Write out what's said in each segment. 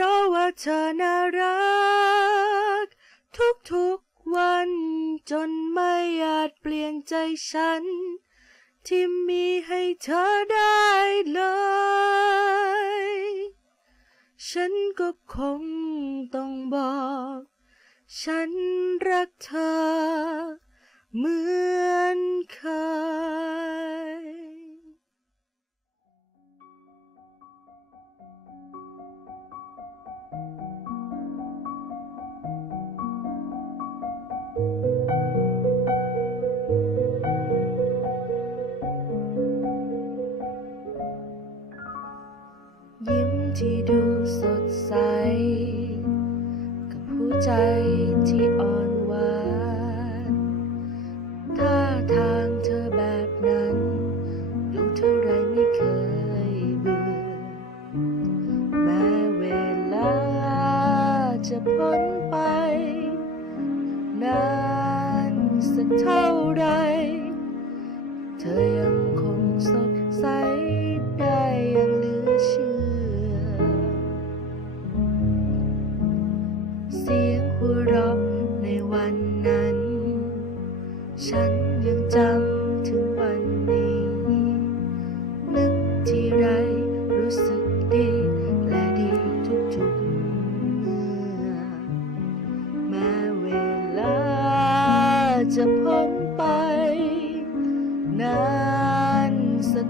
ราะว่าเธอน่ารัก ทุกๆวันจนไม่อาจเปลี่ยนใจฉัน ที่มีให้เธอได้เลย ฉันก็คงต้องบอก ฉันรักเธอ เมื่อ ยิ้มที่ดูสดใส กับผู้ใจที่อ่อนหวานท่าทางเธอแบบนั้น ดูเท่าไรไม่เคยเบื่อ แม้เวลาจะพ้นไป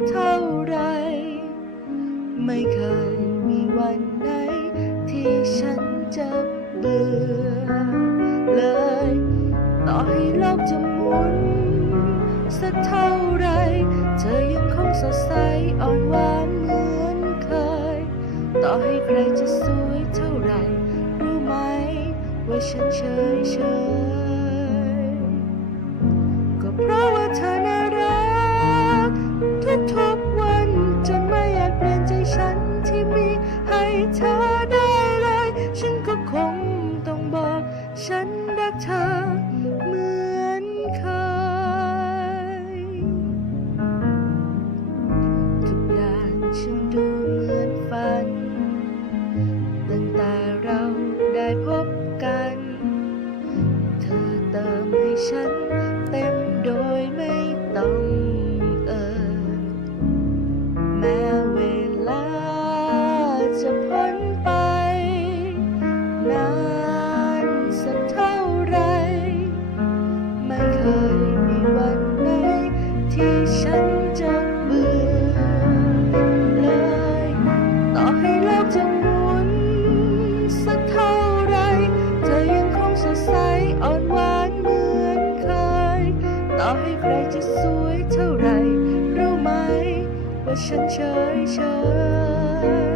เท่าไร ไม่เคยมีวันไหน ที่ฉันจะเบื่อเลย ต่อให้โลกจะหมุน สักเท่าไร เธอยังคงสดใสอ่อนหวานเหมือนเคย ต่อให้ใครจะสวยเท่าไร รู้ไหม ว่าฉันเฉยเฉย ใครจะสวยเท่าไรรู้ไหม ว่าฉันเฉยเฉย